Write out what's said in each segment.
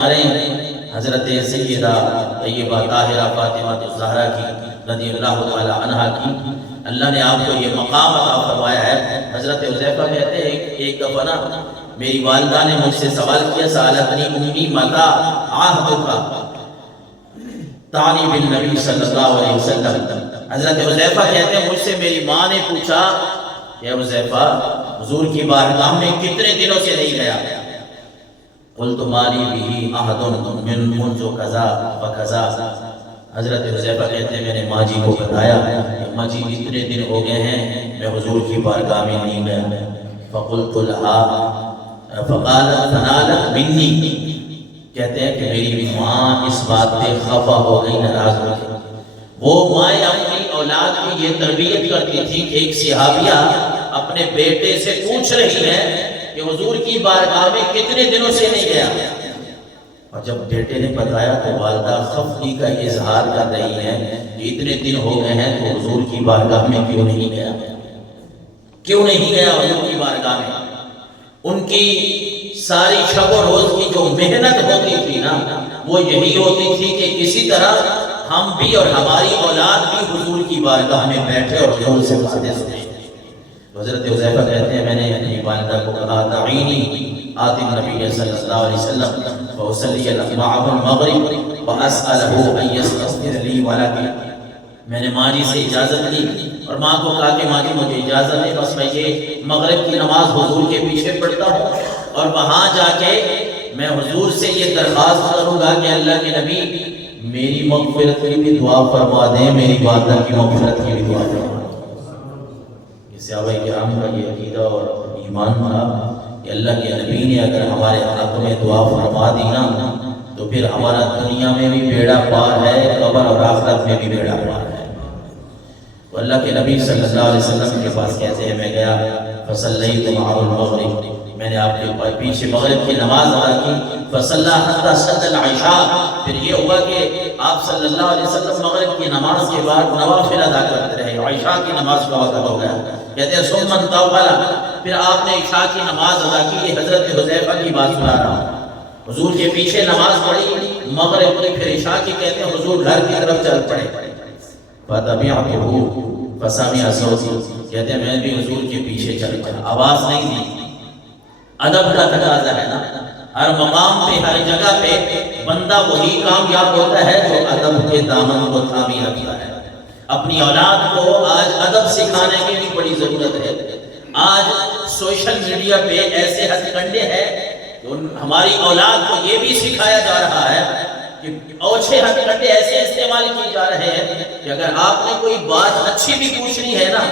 حضرت سیدہ طیبہ طاہرہ فاطمہ الزہرا کی رضی اللہ تعالی عنہا کی اللہ نے آپ کو یہ مقام عطا فرمایا ہے۔ حضرت حذیفہ کہتے ہیں ایک دفعہ نا میری والدہ نے مجھ سے سوال کیا، سالتنی امی متی عہدک تعنی بالنبی صلی اللہ علیہ وسلم۔ حضرت حذیفہ کہتے ہیں مجھ سے میری ماں نے پوچھا کہ حذیفہ حضور کی بارگاہ میں کتنے دنوں سے نہیں گیا؟ قلت مالی بہ عہد من منذ کذا وکذا۔ حضرت حذیفہ کہتے ہیں میں نے ماں جی کو بتایا کہ ماں جی اتنے دن ہو گئے ہیں میں حضور کی بارگاہ میں نہیں گیا۔ فقلت لها فقالت تنالت منی، کہتے ہیں کہ میری ماں اس بات پہ خفا ہو گئی، ناراض ہو گئی۔ وہ مائیں اپنی اولاد کی یہ تربیت کرتی تھی کہ ایک صحابیہ اپنے بیٹے سے پوچھ رہی ہے کہ حضور کی بارگاہ میں کتنے دنوں سے نہیں گیا، اور جب بیٹے نے بتایا تو والدہ خفگی کا اظہار کر رہی ہے کہ اتنے دن ہو گئے ہیں تو حضور کی بارگاہ میں کیوں نہیں گیا، کیوں نہیں گیا حضور کی بارگاہ میں۔ ان کی ساری شب و روز کی جو محنت ہوتی تھی نا وہ یہی ہوتی تھی کہ کسی طرح ہم بھی اور ہماری اولاد بھی حضور کی بارگاہ میں بیٹھے اور حضور سے باتیں سنیں۔ حضرت حذیفہ کہتے ہیں میں نے اپنی والدہ کو کہا تعینی آتی النبی صلی اللہ علیہ وسلم فاصلی معه المغرب واسألہ ان یستغفر لی ولکی۔ میں نے ماں جی سے اجازت لی اور ماں کو کہا کہ ماں جی مجھے اجازت ہے، بس میں یہ مغرب کی نماز حضور کے پیچھے پڑھتا ہوں اور وہاں جا کے میں حضور سے یہ درخواست کروں گا کہ اللہ کے نبی میری مغفرت کی بھی دعا فرما دیں، میری والدہ کی مغفرت کی بھی دعا فرما دیں۔ صحابہ کرام کا یہ عقیدہ اور ایمان تھا کہ اللہ کے نبی نے اگر ہمارے حق میں دعا فرما دی نا تو پھر ہمارا دنیا میں بھی بیڑا پار ہے، قبر اور آخرت میں بھی بیڑا پار ہے۔ تو اللہ کے نبی صلی اللہ علیہ وسلم کے پاس کہتے ہیں میں گیا فصلیت معه المغرب، میں نے آپ کے پیچھے مغرب کی نماز ادا کی، فصلی حتی صلی العشاء، پھر یہ ہوا کہ آپ صلی اللہ علیہ وسلم مغرب کی نماز کے بعد نوافل ادا کرتے رہے، عشاء کی نماز کا وقت ہو گیا، کہتے ہیں ثم انطلق، پھر آپ نے عشاء کی نماز ادا کی۔ یہ حضرت حذیفہ کی بات سنا رہا ہوں، حضور کے پیچھے نماز پڑھی مغرب کی، پھر عشاء کی، کہتے ہیں حضور گھر کی طرف چل پڑے، فتبعته فسمع صوتی، کہتے ہیں میں بھی حضور کے پیچھے چل پڑا، آواز نہیں دی۔ ادب کا تقاضا ہے نا، ہر مقام پہ ہر جگہ پہ بندہ وہی کامیاب ہوتا ہے جو ادب کے دامن کو تھامی رکھتا ہے۔ اپنی اولاد کو آج ادب سکھانے کی بھی بڑی ضرورت ہے۔ آج سوشل میڈیا پہ ایسے ہتھ کنڈے ہیں کہ ہماری اولاد کو یہ بھی سکھایا جا رہا ہے کہ اوچھے ہتھ کنڈے ایسے استعمال کیے جا رہے ہیں کہ اگر آپ نے کوئی بات اچھی بھی پوچھنی ہے نا،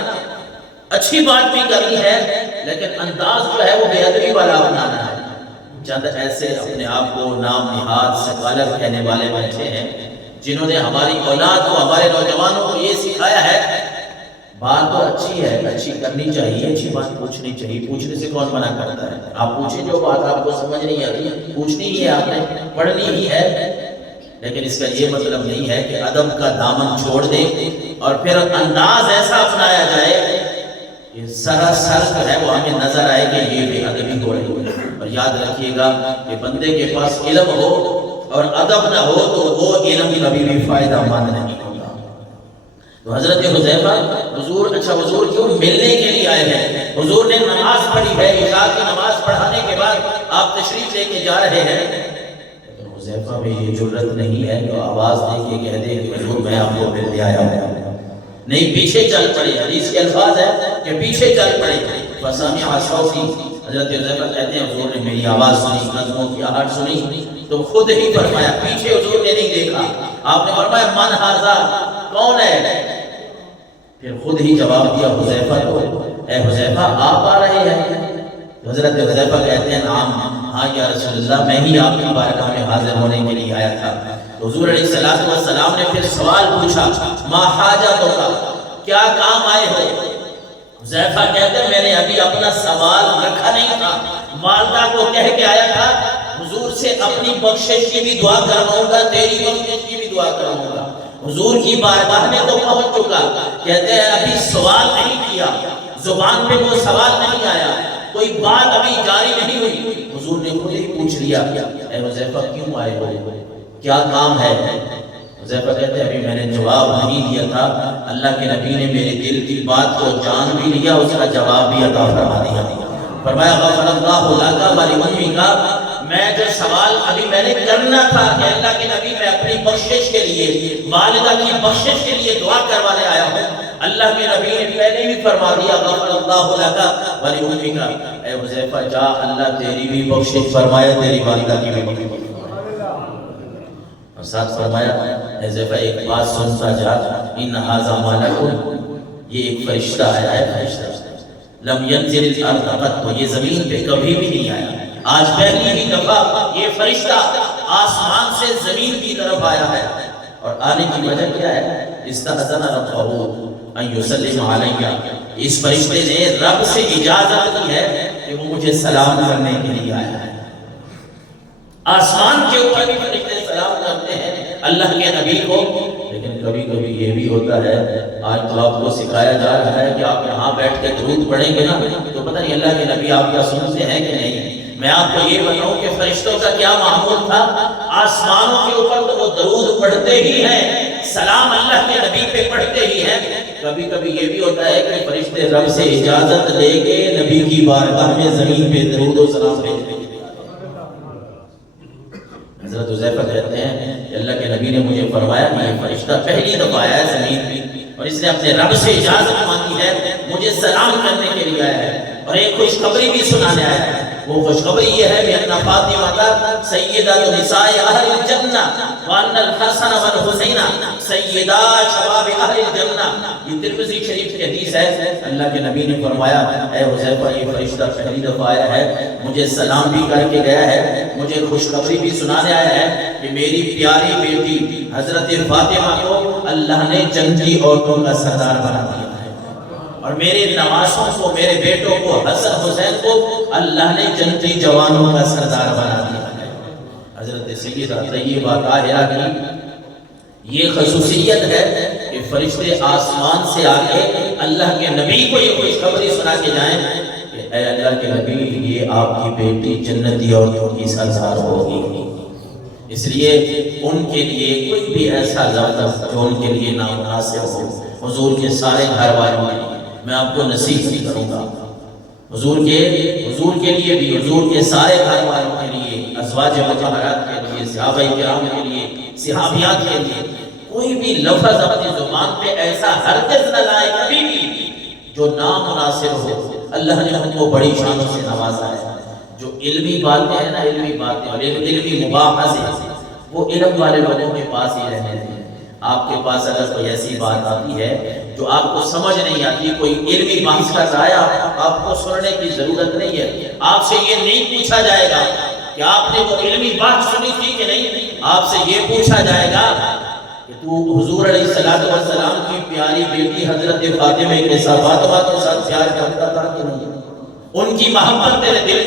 اچھی بات بھی کرنی ہے، لیکن انداز جو ہے وہ بے ادبی والا اپنانا ہے۔ چند ایسے اپنے آپ کو نام نہاد سکالر کہنے والے بیٹھے ہیں جنہوں نے ہماری اولاد کو، ہمارے نوجوانوں کو یہ سکھایا ہے بات تو اچھی ہے، اچھی کرنی چاہیے، اچھی بات پوچھنی چاہیے، پوچھنے سے کون منع کرتا ہے؟ آپ پوچھیں جو بات آپ کو سمجھ نہیں آتی، پوچھنی ہی ہے، آپ نے پڑھنی ہی ہے، لیکن اس کا یہ مطلب نہیں ہے کہ ادب کا دامن چھوڑ دیں اور پھر انداز ایسا اپنایا جائے کہ سراسر جو ہے وہ ہمیں نظر آئے کہ یہ بے ادبی ہو رہی ہے۔ اور یاد رکھیے گا کہ بندے کے پاس علم ہو اور ادب نہ ہو تو وہ علم کبھی بھی فائدہ مند نہیں ہوگا۔ تو حضرت حذیفہ حضور کیوں ملنے کے لیے آئے ہیں؟ حضور نے نماز پڑھی ہے، عشاء کی نماز پڑھانے کے بعد آپ تشریف لے کے جا رہے ہیں، لیکن حذیفہ میں یہ جرت نہیں ہے کہ آواز دے کے کہہ دے کہ حضور میں آپ کو ملنے آیا ہوں، نہیں، پیچھے چل پڑے۔ حدیث کے الفاظ ہے کہ پیچھے چل پڑے۔ فسمع صوتی، حضرت حذیفہ کہتے ہیں حضور نے میری آواز سنی، قدموں کی آہٹ سنی تو خود ہی فرمایا، پیچھے حضور نے نہیں دیکھا، آپ نے فرمایا من ھذا، کون ہے؟ پھر خود ہی جواب دیا حذیفہ کو، اے حذیفہ آپ آ رہے ہیں؟ تو حضرت حذیفہ کہتے ہیں نعم، ہاں یا رسول اللہ میں ہی آپ کی بارگاہ میں حاضر ہونے کے لیے آیا تھا۔ حضور علیہ السلام نے پھر سوال پوچھا، ما حاجتک، کیا کام آئے ہو؟ حذیفہ کہتے ہیں میں نے ابھی اپنا سوال رکھا نہیں تھا، والدہ کو کہہ کے آیا تھا حضور سے اپنی بخشش کی بھی دعا کرواؤں گا، تیری بخشش کی بھی دعا کرواؤں گا۔ حضور کی بارگاہ میں تو پہنچ چکا، کہتے ہیں ابھی سوال نہیں کیا، زبان پہ وہ سوال نہیں آیا، کوئی بات ابھی جاری نہیں ہوئی، حضور نے خود ہی پوچھ لیا اے حذیفہ کیوں آئے ہو، کیا کام ہے؟ حذیفہ کہتے ہیں ابھی میں نے جواب نہیں دیا تھا، اللہ کے نبی نے میرے دل کی بات کو جان بھی لیا، اس کا جواب بھی عطا فرما دیا۔ فرمایا غفر اللہ لک ولأمک، میں جو سوال ابھی میں نے کرنا تھا کہ اللہ کے نبی میں اپنی بخشش کے لیے، والدہ کی بخشش کے لیے دعا کروانے آیا ہوں، اللہ کے نبی نے پہلے بھی فرما دیا غفر اللہ لک ولأمک، اے حذیفہ جا اللہ تیری بھی بخشش فرمایا، تیری والدہ کی بھی بخشش۔ اور ساتھ فرمایا اے حذیفہ ایک بات سنتا جا، ان ھذا ملک، یہ ایک فرشتہ آیا ہے، فرشتہ لم ینزل الارض قط، یہ زمین پہ کبھی بھی نہیں آیا، آج پہلی ہی دفعہ یہ فرشتہ آسمان سے زمین کی طرف آیا ہے۔ اور آنے کی وجہ کیا ہے؟ استأذن ربہ ان یسلم علیہ، اس فرشتے نے رب سے اجازت دی ہے کہ وہ مجھے سلام کرنے کے لیے آیا ہے۔ آسمان کے اوپر بھی فرشتے سلام کرتے ہیں اللہ کے نبی کو، لیکن کبھی کبھی یہ بھی ہوتا ہے، آج تو آپ کو سکھایا جا رہا ہے کہ آپ یہاں بیٹھ کے درود پڑھیں گے نا تو پتہ نہیں اللہ کے نبی آپ کا سنتے ہیں کہ نہیں۔ میں آپ کو یہ بتاؤں کہ فرشتوں کا کیا معمول تھا، آسمانوں کے اوپر تو وہ درود پڑھتے ہی ہیں، سلام اللہ کے نبی پہ پڑھتے ہی ہیں، کبھی کبھی یہ بھی ہوتا ہے کہ فرشتے رب سے اجازت لے کے نبی کی بارگاہ میں زمین پہ درود و سلام بھیجتے ہیں۔ حضرت حذیفہ کہتے ہیں کہ اللہ کے نبی نے مجھے فرمایا کہ یہ فرشتہ پہلی دفعہ آیا ہے زمین پہ اور اس نے اپنے رب سے اجازت مانگی ہے، مجھے سلام کرنے کے لیے آیا ہے اور ایک خوشخبری بھی سنانے آیا ہے۔ وہ خوشخبری یہ ہے کہ ان فاطمہ سیدۃ نساء اہل الجنہ وان الحسن والحسین سیدا شباب اہل الجنہ، یہ ترمذی شریف کی حدیث ہے۔ اللہ کے نبی نے فرمایا اے حذیفہ یہ فرشتہ پہلی دفعہ آیا ہے، مجھے سلام بھی کر کے گیا ہے، مجھے خوشخبری بھی سنانے آیا ہے کہ میری پیاری بیٹی حضرت فاطمہ کو اللہ نے جنتی عورتوں کا سردار بنا دیا ہے، اور میرے نواسوں کو، میرے بیٹوں کو، حسن حسین کو اللہ نے جنتی جوانوں کا سردار بنا دیا ہے۔ حضرت سیدہ طیبہ طاہرہ کی یہ خصوصیت ہے کہ فرشتے آسمان سے آ کے اللہ کے نبی کو یہ خوشخبری سنا کے جائیں کہ اے اللہ کے نبی یہ آپ کی بیٹی جنتی عورتوں کی سردار ہوگی۔ اس لیے ان کے لیے کوئی بھی ایسا لفظ جو ان کے لیے نامناسب ہو، حضور کے سارے گھر والوں کے لیے میں آپ کو نصیحت کروں گا، حضور کے لیے بھی، حضور کے سارے گھر والوں کے لیے، ازواج مطہرات کے لیے، صحابہ کرام کے لیے، صحابیات کے لیے کوئی بھی لفظ اپنی زبان پہ ایسا ہرگز نہ لائے کبھی بھی جو نامناسب ہو۔ اللہ نے ہم کو بڑی شانوں سے نوازا ہے، جو علمی باتیں ہیں نا، علمی باتیں اور علمی مباحث وہ علم والے لوگوں کے پاس ہی رہنے دیں۔ آپ کے پاس اگر کوئی ایسی بات آتی ہے جو آپ کو سمجھ نہیں آتی، کوئی علمی بحث کر رہا ہے، آپ کو سننے کی ضرورت نہیں ہے۔ آپ سے یہ نہیں پوچھا جائے گا کہ آپ نے وہ علمی بات سنی تھی کہ نہیں، آپ سے یہ پوچھا جائے گا کہ تو حضور علیہ السلام کی پیاری بیٹی حضرت فاطمہ کے ساتھ پیار کرتا تھا کہ نہیں، ان کی محبت تیرے دل میں